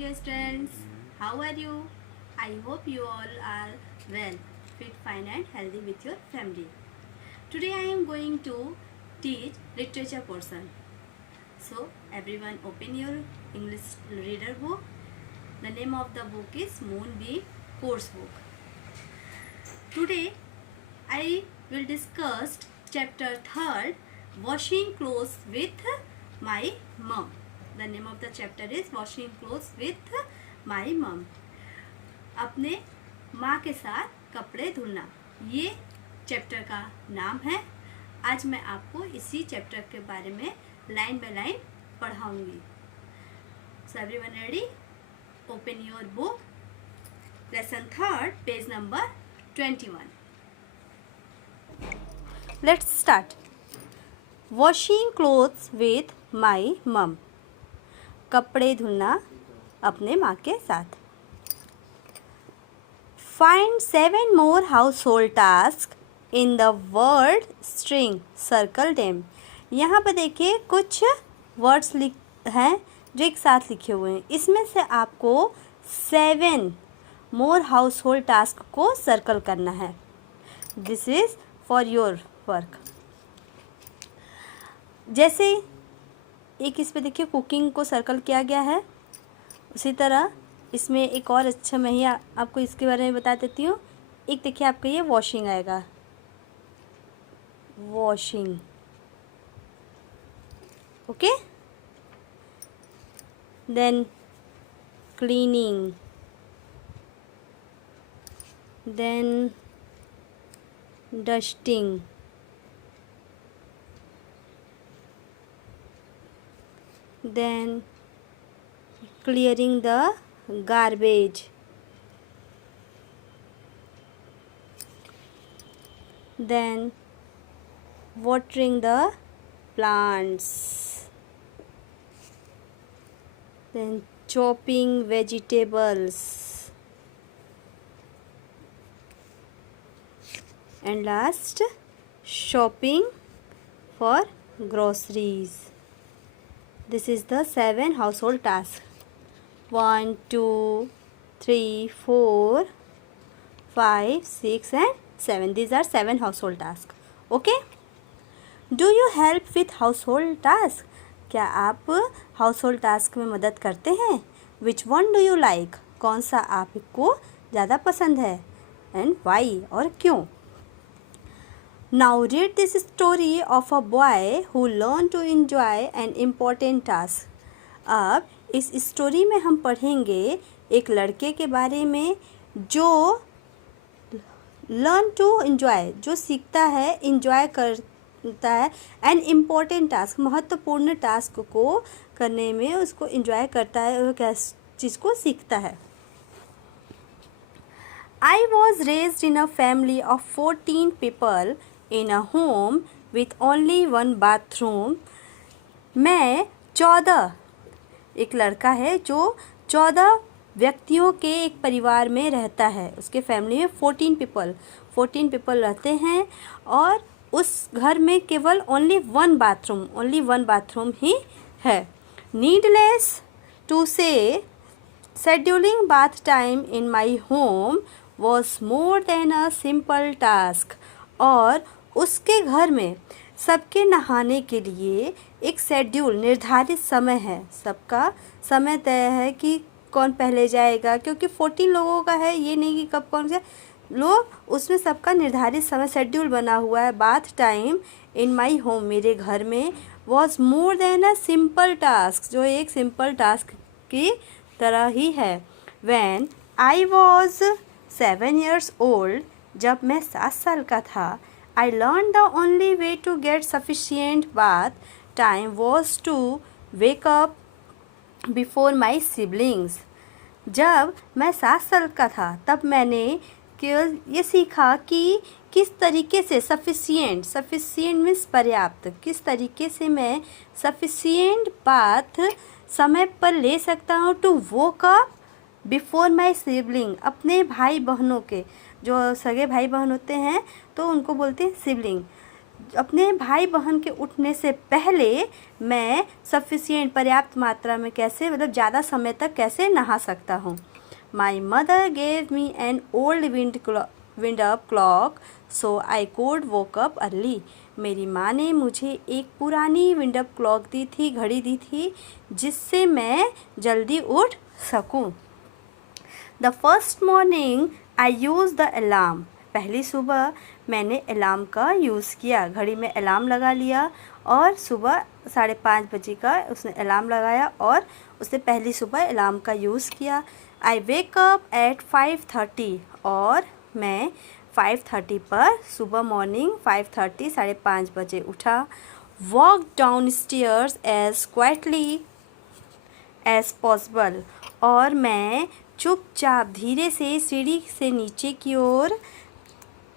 dear students. How are you? I hope you all are well, fit, fine and healthy with your family. Today I am going to teach literature portion. So everyone open your English reader book. The name of the book is Moonbeam course book. Today I will discuss chapter 3rd, washing clothes with my mom. The name of the chapter is washing clothes with my mom. अपने माँ के साथ कपड़े धुलना, ये chapter का नाम है. आज मैं आपको इसी चैप्टर के बारे में लाइन बाय लाइन पढ़ाऊंगी. So everyone ready? Open your book. Lesson 3rd, page number 21. Let's start. Washing clothes with my mom. कपड़े धुलना अपने माँ के साथ. Find 7 more household tasks in the word string. Circle them. यहाँ पर देखिए कुछ वर्ड्स हैं जो एक साथ लिखे हुए हैं. इसमें से आपको 7 more household task को सर्कल करना है. This is for your work. जैसे एक इस पे देखिए कुकिंग को सर्कल किया गया है, उसी तरह इसमें एक और अच्छा मैं ही आपको इसके बारे में बता देती हूँ. एक देखिए आपका ये वॉशिंग आएगा, washing. Okay, then cleaning, then dusting, then clearing the garbage, then watering the plants, then chopping vegetables, and last shopping for groceries. This is the 7 household tasks. 1, 2, 3, 4, 5, 6 and 7. These are 7 household tasks. Okay? Do you help with household tasks? क्या आप household task में मदद करते हैं? Which one do you like? कौन सा आपको ज़्यादा पसंद है? And why? और क्यों? Now read this story of a boy who learned to enjoy an important task. अब इस स्टोरी में हम पढ़ेंगे एक लड़के के बारे में जो learn to enjoy, जो सीखता है, enjoy करता है, an important task, महत्वपूर्ण टास्क को करने में उसको enjoy करता है, वो क्या चीज़ को सीखता है. I was raised in a family of 14 people in a home with only 1 bathroom. मैं 14, एक लड़का है जो 14 व्यक्तियों के एक परिवार में रहता है. उसके फैमिली में 14 पीपल रहते हैं और उस घर में केवल ओनली 1 बाथरूम ही है. नीडलेस टू से scheduling bath time in my home was more than a simple task. और उसके घर में सबके नहाने के लिए एक शेड्यूल, निर्धारित समय है. सबका समय तय है कि कौन पहले जाएगा, क्योंकि 14 लोगों का है, ये नहीं कि कब कौन जाए लोग, उसमें सबका निर्धारित समय शेड्यूल बना हुआ है. Bath time in my home, मेरे घर में, was more than a simple task, जो एक सिंपल टास्क की तरह ही है. When I was 7 years old, जब मैं 7 साल का था, I learned the only way to get sufficient bath time was to wake up before my siblings. जब मैं 7 साल का था तब मैंने केवल ये सीखा कि किस तरीके से सफिशिएंट मीन्स पर्याप्त, किस तरीके से मैं सफिशिएंट बाथ समय पर ले सकता हूँ. To woke up before my sibling, अपने भाई बहनों के, जो सगे भाई बहन होते हैं तो उनको बोलते हैं सिबलिंग. अपने भाई बहन के उठने से पहले मैं सफिशिएंट पर्याप्त मात्रा में कैसे मतलब ज़्यादा समय तक कैसे नहा सकता हूँ। My mother gave me an old wind up clock so I could woke up early. मेरी माँ ने मुझे एक पुरानी विंड अप क्लॉक दी थी, घड़ी दी थी, जिससे मैं जल्दी उठ सकूँ। The first morning I use the alarm. पहली सुबह मैंने अलार्म का यूज़ किया, घड़ी में अलार्म लगा लिया और सुबह 5:30 बजे का उसने अलार्म लगाया और उसने पहली सुबह अलार्म का यूज़ किया। आई वेक अप एट 5:30 और मैं 5:30 पर सुबह मॉर्निंग 5:30 5:30 बजे उठा। Walk down stairs as quietly as possible और मैं चुपचाप धीरे से सीढ़ी से नीचे की ओर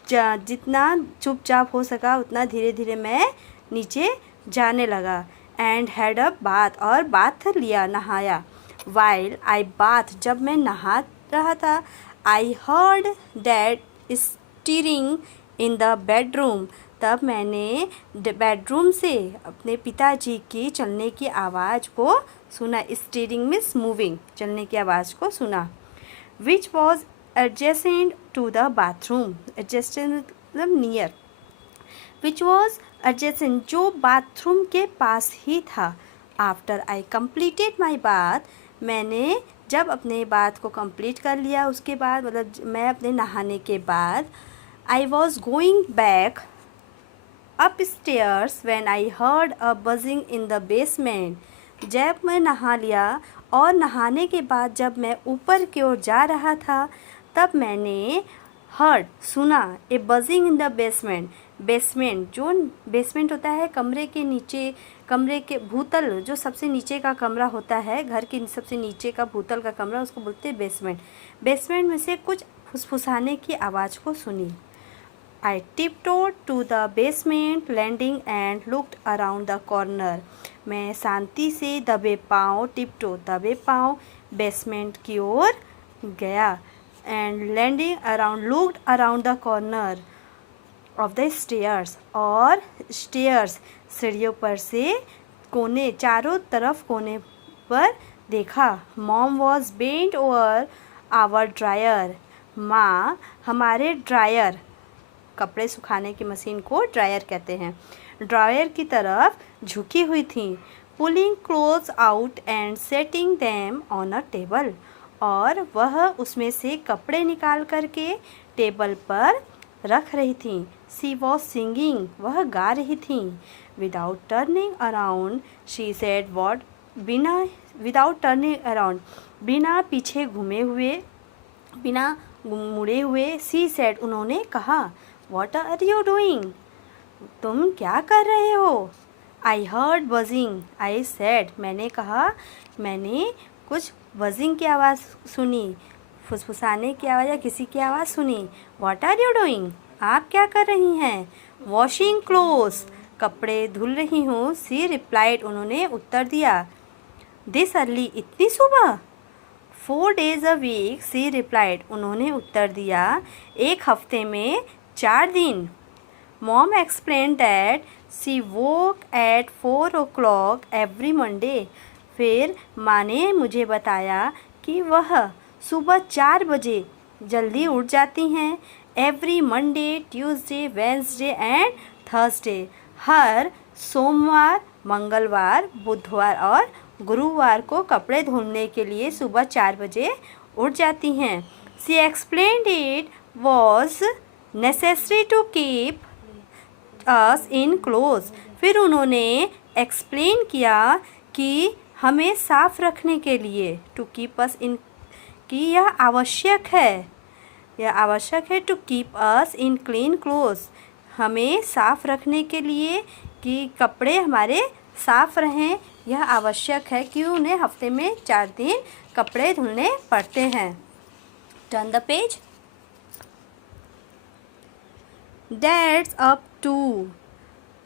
जितना चुपचाप हो सका उतना धीरे धीरे मैं नीचे जाने लगा। एंड हैड अ बाथ और बाथ लिया, नहाया। वाइल आई बाथ जब मैं नहा रहा था, I heard dad steering in the bedroom तब मैंने बेडरूम से अपने पिताजी की चलने की आवाज़ को सुना। स्टीरिंग मीन्स मूविंग, चलने की आवाज़ को सुना। Which was adjacent to the bathroom, adjacent मतलब नियर, विच वॉज एडजेसेंट जो बाथरूम के पास ही था। After I completed my bath, मैंने जब अपने बात को कंप्लीट कर लिया उसके बाद मतलब मैं अपने नहाने के बाद, I was going back upstairs when I heard a buzzing in the basement। जब मैं नहा लिया और नहाने के बाद जब मैं ऊपर की ओर जा रहा था तब मैंने heard सुना a buzzing in the basement। Basement, जो बेसमेंट होता है कमरे के नीचे, कमरे के भूतल, जो सबसे नीचे का कमरा होता है, घर के सबसे नीचे का भूतल का कमरा, उसको बोलते हैं बेसमेंट। बेसमेंट में से कुछ फुसफुसाने की आवाज़ को सुनी। I tiptoed to the basement landing and looked around the corner। मैं शांति से दबे पाँव बेसमेंट की ओर गया। and landing around looked around the corner of the stairs और stairs सीढ़ियों पर से कोने, चारों तरफ कोने पर देखा। Mom was bent over our dryer। माँ हमारे ड्रायर, कपड़े सुखाने की मशीन को ड्रायर कहते हैं, ड्रायर की तरफ झुकी हुई थी। Pulling clothes out and setting them on a table और वह उसमें से कपड़े निकाल करके टेबल पर रख रही थी। शी वॉज सिंगिंग, वह गा रही थी। Without turning around she said what, without turning around, बिना पीछे घूमे हुए, बिना मुड़े हुए, शी सेड उन्होंने कहा, What are you doing? तुम क्या कर रहे हो? I heard buzzing, I said, मैंने कहा, मैंने कुछ buzzing की आवाज़ सुनी, फुसफुसाने की आवाज़ या किसी की आवाज़ सुनी। What are you doing? आप क्या कर रही हैं? Washing clothes, कपड़े धुल रही हूँ। She replied, उन्होंने उत्तर दिया। This early, इतनी सुबह? 4 days a week, she replied, उन्होंने उत्तर दिया, एक हफ्ते में 4 दिन। Mom explained that she woke at 4 o'clock every Monday। फिर माँ ने मुझे बताया कि वह सुबह 4 बजे जल्दी उठ जाती हैं। Every Monday, Tuesday, Wednesday and Thursday, हर सोमवार, मंगलवार, बुधवार और गुरुवार को कपड़े धुलने के लिए सुबह 4 बजे उठ जाती हैं। She explained it was necessary to keep us in clothes। फिर उन्होंने एक्सप्लेन किया कि हमें साफ रखने के लिए, to keep us in, कि यह आवश्यक है to keep us in clean clothes, हमें साफ रखने के लिए कि कपड़े हमारे साफ रहें, यह आवश्यक है कि उन्हें हफ्ते में 4 दिन कपड़े धुलने पड़ते हैं। Turn the page. Dad's up too,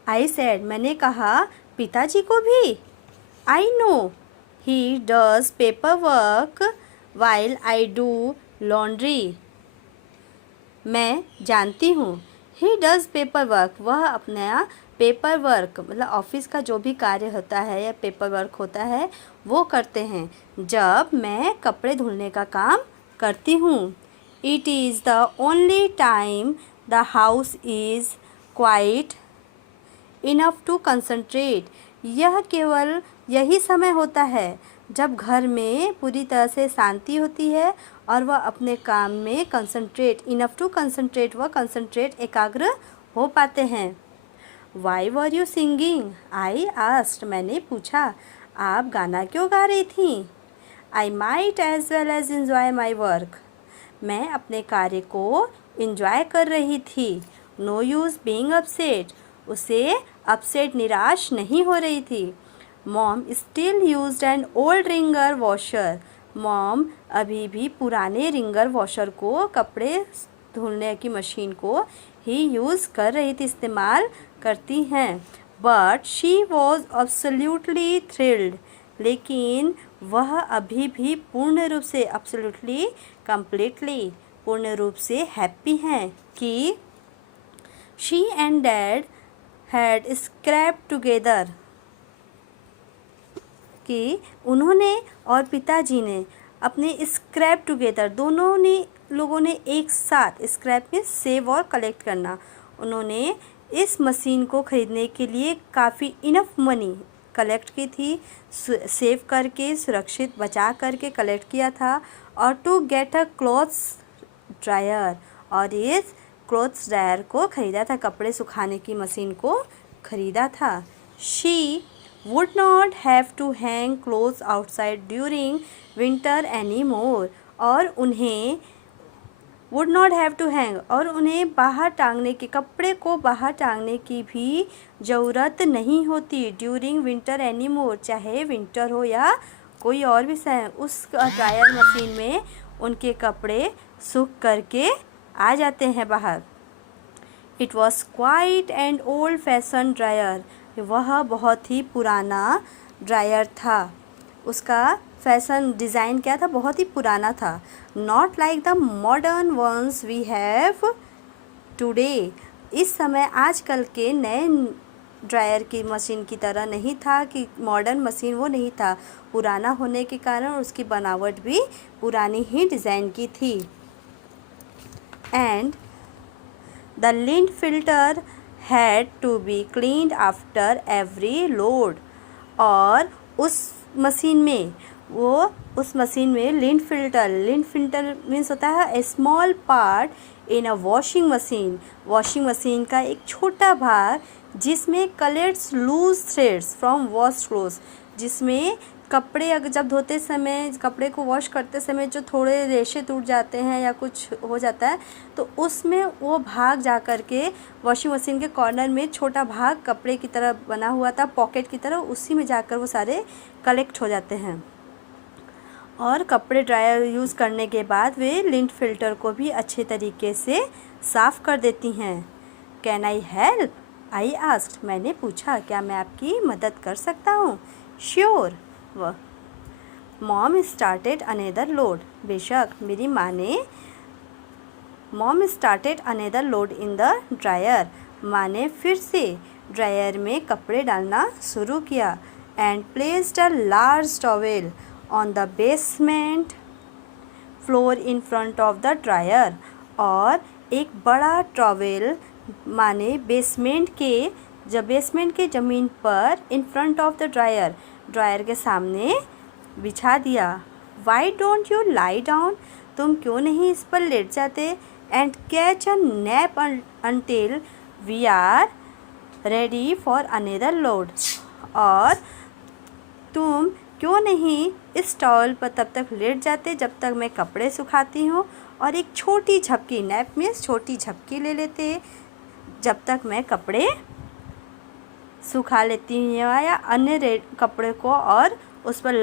I said, मैंने कहा, पिताजी को भी? I know, he does paperwork while I do laundry। मैं जानती हूँ, ही डज़ पेपर वर्क, वह अपना पेपर वर्क मतलब ऑफिस का जो भी कार्य होता है या पेपर वर्क होता है वो करते हैं जब मैं कपड़े धुलने का काम करती हूँ। It is the only time the house is quiet enough to concentrate, यह केवल यही समय होता है जब घर में पूरी तरह से शांति होती है और वह अपने काम में कंसंट्रेट, इनफ टू कंसंट्रेट, वह कंसंट्रेट एकाग्र हो पाते हैं। Why were you singing, I asked, मैंने पूछा, आप गाना क्यों गा रही थी? I might as well as enjoy my work, मैं अपने कार्य को इंजॉय कर रही थी। नो यूज़ बीइंग अपसेट, उसे अपसेट निराश नहीं हो रही थी। Mom still used an old wringer washer, mom अभी भी पुराने रिंगर वॉशर को, कपड़े धुलने की मशीन को ही यूज़ कर रही थी, इस्तेमाल करती हैं। But she was absolutely thrilled, लेकिन वह अभी भी पूर्ण रूप से, एब्सोल्युटली, कंप्लीटली, पूर्ण रूप से हैप्पी हैं कि she and dad had scraped together, कि उन्होंने और पिताजी ने अपने स्क्रैप टुगेदर, दोनों ने लोगों ने एक साथ, स्क्रैप में सेव और कलेक्ट करना, उन्होंने इस मशीन को ख़रीदने के लिए काफ़ी इनफ मनी कलेक्ट की थी, सेव करके, सुरक्षित बचा करके कलेक्ट किया था। और to get a clothes dryer, और इस क्लॉथ्स ड्रायर को ख़रीदा था, कपड़े सुखाने की मशीन को ख़रीदा था। She would not have to hang clothes outside during winter anymore, और उन्हें would not have to hang, और उन्हें बाहर टांगने के, कपड़े को बाहर टांगने की भी ज़रूरत नहीं होती ड्यूरिंग विंटर anymore, चाहे विंटर हो या कोई और भी समय, उस ड्रायर मशीन में उनके कपड़े सूख करके आ जाते हैं बाहर। It was quiet and old fashion dryer, वह बहुत ही पुराना ड्रायर था, उसका फैशन डिज़ाइन क्या था, बहुत ही पुराना था। Not like the modern ones we have today, इस समय आजकल के नए ड्रायर की मशीन की तरह नहीं था, कि मॉडर्न मशीन वो नहीं था, पुराना होने के कारण उसकी बनावट भी पुरानी ही डिज़ाइन की थी। And the lint filter had to be cleaned after every load, और उस मशीन में लिंट फिल्टर मीन्स होता है a small part in a washing machine का एक छोटा भाग जिसमें collects loose threads from wash clothes, जिसमें कपड़े अगर जब धोते समय, कपड़े को वॉश करते समय जो थोड़े रेशे टूट जाते हैं या कुछ हो जाता है, तो उसमें वो भाग जा कर के वॉशिंग मशीन के कॉर्नर में छोटा भाग कपड़े की तरह बना हुआ था, पॉकेट की तरह, उसी में जाकर वो सारे कलेक्ट हो जाते हैं। और कपड़े ड्रायर यूज़ करने के बाद वे लिंट फिल्टर को भी अच्छे तरीके से साफ़ कर देती हैं। Can I help, I asked, मैंने पूछा, क्या मैं आपकी मदद कर सकता हूँ? Sure, mom started another load, बेशक, मेरी माँ ने, mom started another load in the dryer, माँ ने फिर से ड्रायर में कपड़े डालना शुरू किया। And placed a large towel on the basement floor in front of the dryer, और एक बड़ा टॉवेल माँ ने बेसमेंट के ज़मीन पर in front of the dryer के सामने बिछा दिया। Why don't you lie down, तुम क्यों नहीं इस पर लेट जाते? And catch a nap until we are ready for another load, और तुम क्यों नहीं इस टॉवल पर तब तक लेट जाते जब तक मैं कपड़े सुखाती हूँ, और एक छोटी झपकी, नैप में छोटी झपकी ले लेते जब तक मैं कपड़े सुखा लेती हूँ या अन्य कपड़े को और उस पर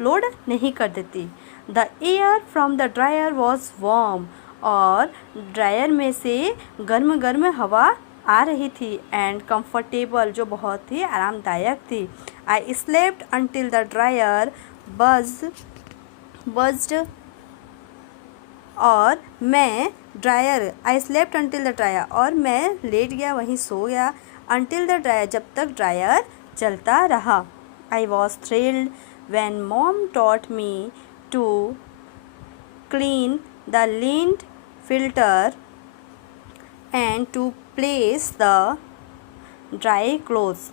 लोड नहीं कर देती। The air from the dryer was warm, और ड्रायर में से गर्म गर्म हवा आ रही थी, एंड कंफर्टेबल, जो बहुत ही आरामदायक थी। I slept until the dryer buzzed, और मैं dryer, I slept until the dryer, और मैं लेट गया, वहीं सो गया, अंटिल द ड्रायर, जब तक ड्रायर चलता रहा। I was thrilled when mom taught me to clean the lint filter and to place the dry clothes.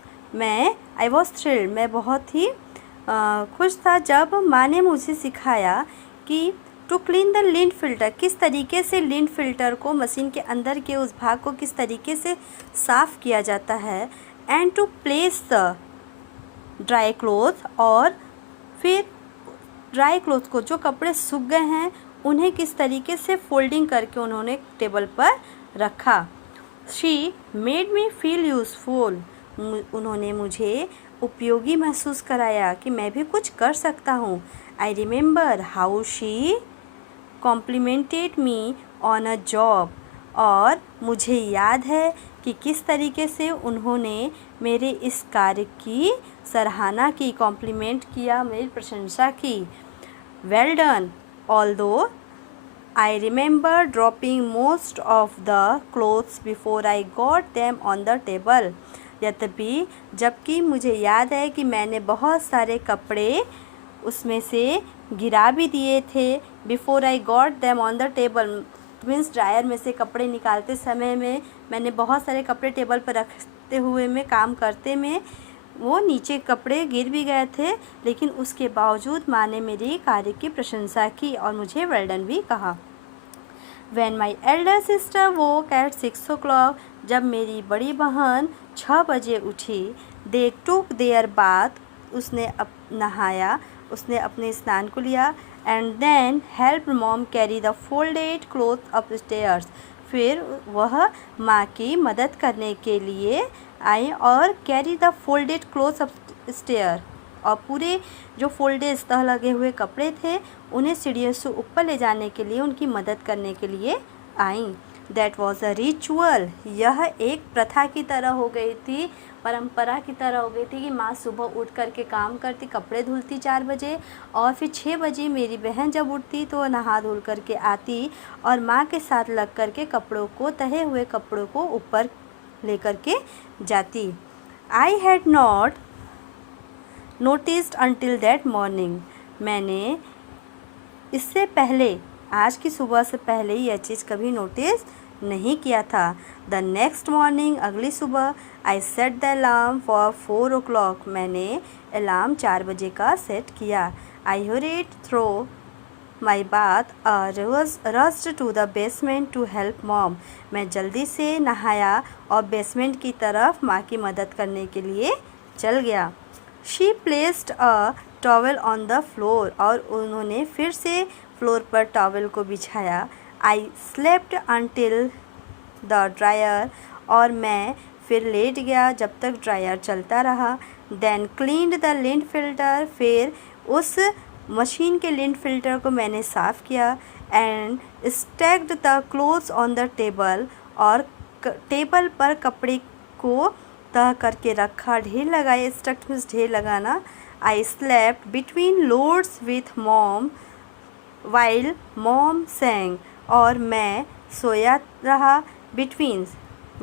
I was thrilled, मैं बहुत ही खुश था जब माँ ने मुझे सिखाया कि to clean the lint filter, किस तरीके से लिंट फिल्टर को, मशीन के अंदर के उस भाग को किस तरीके से साफ़ किया जाता है, and to place the dry cloth, और फिर ड्राई क्लोथ को, जो कपड़े सूख गए हैं, उन्हें किस तरीके से फोल्डिंग करके उन्होंने टेबल पर रखा। She made me feel useful, उन्होंने मुझे उपयोगी महसूस कराया कि मैं भी कुछ कर सकता हूँ। I remember how she complimented me on a job, और मुझे याद है कि किस तरीके से उन्होंने मेरे इस कार्य की सराहना की, कॉम्प्लीमेंट किया, मेरी प्रशंसा की। Well done, although I remember dropping most of the clothes before I got them on the table. यद्यपि, जबकि मुझे याद है कि मैंने बहुत सारे कपड़े उसमें से गिरा भी दिए थे। Before I got them on the table means dryer में से कपड़े निकालते समय में मैंने बहुत सारे कपड़े टेबल पर रखते हुए में, काम करते में, वो नीचे कपड़े गिर भी गए थे, लेकिन उसके बावजूद माँ ने मेरी कार्य की प्रशंसा की और मुझे वेल डन भी कहा। When my elder sister woke at 6 o'clock, जब मेरी बड़ी बहन 6 बजे उठी, they took their bath, उसने नहाया, उसने अपने स्नान को लिया, and then helped mom carry the folded clothes upstairs, फिर वह माँ की मदद करने के लिए आई और carry the folded clothes upstair, और पूरे जो फोल्डेड तह लगे हुए कपड़े थे उन्हें सीढ़ियों से ऊपर ले जाने के लिए उनकी मदद करने के लिए आई। दैट वॉज अ रिचुअल, यह एक प्रथा की तरह हो गई थी, परंपरा की तरह हो गई थी कि माँ सुबह उठ करके काम करती, कपड़े धुलती 4 बजे, और फिर 6 बजे मेरी बहन जब उठती तो नहा धुल करके आती और माँ के साथ लग करके कपड़ों को, तहे हुए कपड़ों को ऊपर ले करके जाती। I had not noticed until that morning, मैंने इससे पहले, आज की सुबह से पहले यह चीज़ कभी नोटिस नहीं किया था। द नेक्स्ट मॉर्निंग, अगली सुबह, I set the alarm for 4 o'clock, मैंने अलार्म 4 बजे का सेट किया। I hurried through my bath rushed to the basement to help mom, मैं जल्दी से नहाया और बेसमेंट की तरफ माँ की मदद करने के लिए चल गया। She placed a towel on the floor, और उन्होंने फिर से फ्लोर पर टॉवल को बिछाया। आई स्लेप्ट अंटिल द ड्रायर, और मैं फिर लेट गया जब तक ड्रायर चलता रहा। Then cleaned the lint filter, फिर उस मशीन के लिंट फिल्टर को मैंने साफ़ किया। And stacked the clothes on the table, और टेबल पर कपड़े को तह करके रखा, ढेर लगाए, स्टक्ड मीन्स ढेर लगाना। I slept between loads with mom while mom sang, और मैं सोया रहा बिटवीन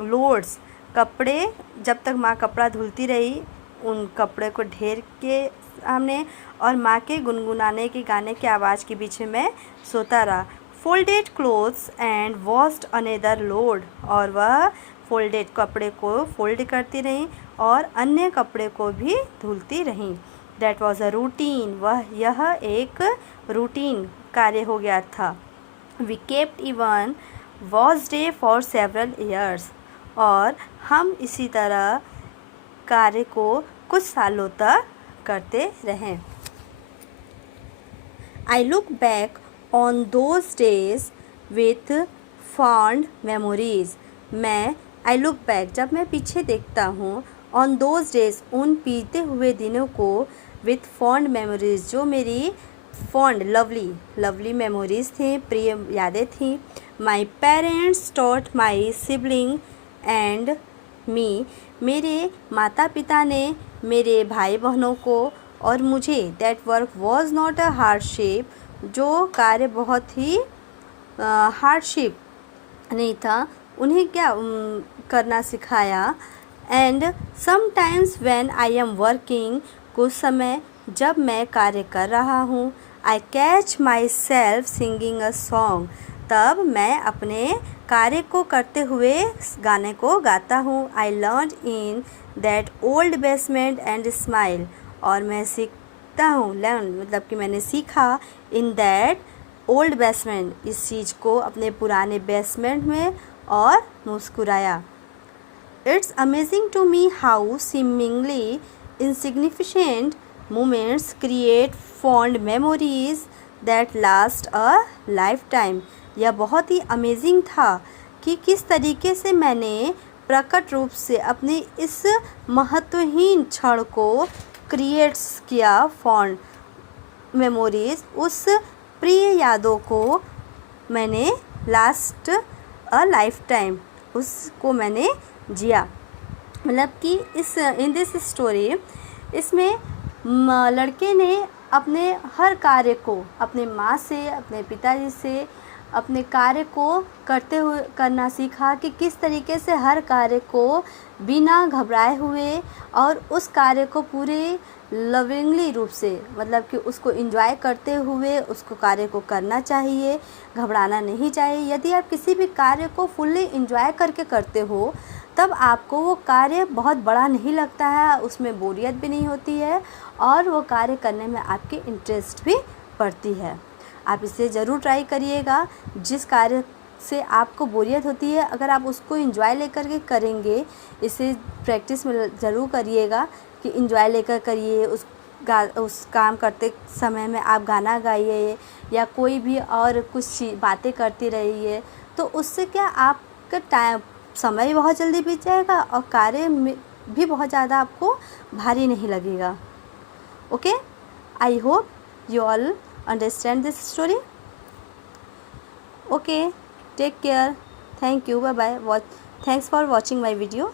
लोड्स, कपड़े, जब तक माँ कपड़ा धुलती रही उन कपड़े को ढेर के सामने, और माँ के गुनगुनाने के गाने की आवाज़ के बीच में मैं सोता रहा। Folded clothes and washed another load, और वह फोल्डेड कपड़े को फोल्ड करती रहीं और अन्य कपड़े को भी धुलती रहीं। दैट वॉज अ रूटीन, यह एक रूटीन कार्य हो गया था। We kept even wash day for several years, और हम इसी तरह कार्य को कुछ सालों तक करते रहें। I look back on those days with fond memories, I look back, जब मैं पीछे देखता हूँ, ऑन दोज डेज, उन बीते हुए दिनों को, विथ फॉन्ड मेमोरीज, जो मेरी फॉन्ड लवली मेमोरीज थी, प्रिय यादें थी। My parents taught my sibling and me, मेरे माता पिता ने मेरे भाई बहनों को और मुझे, that work was not a hardship, जो कार्य बहुत ही हार्डशिप नहीं था, उन्हें क्या करना सिखाया। And sometimes when I am working, कुछ समय जब मैं कार्य कर रहा हूँ, I catch my self singing a song, तब मैं अपने कार्य को करते हुए गाने को गाता हूँ। I learn in that old basement and smile, और मैं सीखता हूँ, लर्न मतलब कि मैंने सीखा, इन दैट ओल्ड बेसमेंट, इस चीज़ को अपने पुराने बेसमेंट में, और मुस्कुराया। It's amazing to me how seemingly insignificant moments create fond memories that last a lifetime। यह बहुत ही अमेजिंग था कि किस तरीके से मैंने प्रकट रूप से अपने इस महत्वहीन क्षण को क्रिएट्स किया, फॉन्ड मेमोरीज, उस प्रिय यादों को मैंने लास्ट अ लाइफ टाइम, उसको मैंने जिया। मतलब कि इस इन दिस स्टोरी, इसमें लड़के ने अपने हर कार्य को अपने माँ से, अपने पिताजी से, अपने कार्य को करते हुए करना सीखा कि किस तरीके से हर कार्य को बिना घबराए हुए और उस कार्य को पूरे लविंगली रूप से, मतलब कि उसको एंजॉय करते हुए उसको कार्य को करना चाहिए, घबराना नहीं चाहिए। यदि आप किसी भी कार्य को फुल्ली एंजॉय करके करते हो, तब आपको वो कार्य बहुत बड़ा नहीं लगता है, उसमें बोरियत भी नहीं होती है, और वो कार्य करने में आपकी इंटरेस्ट भी बढ़ती है। आप इसे ज़रूर ट्राई करिएगा। जिस कार्य से आपको बोरियत होती है, अगर आप उसको एंजॉय लेकर के करेंगे, इसे प्रैक्टिस में ज़रूर करिएगा कि एंजॉय लेकर करिए। उस काम करते समय में आप गाना गाइए या कोई भी और कुछ बातें करती रहिए, तो उससे क्या आपका समय बहुत जल्दी बीत जाएगा और कार्य में भी बहुत ज़्यादा आपको भारी नहीं लगेगा। Okay, I hope you all understand this story. Okay, take care. Thank you. Bye bye. Thanks for watching my video.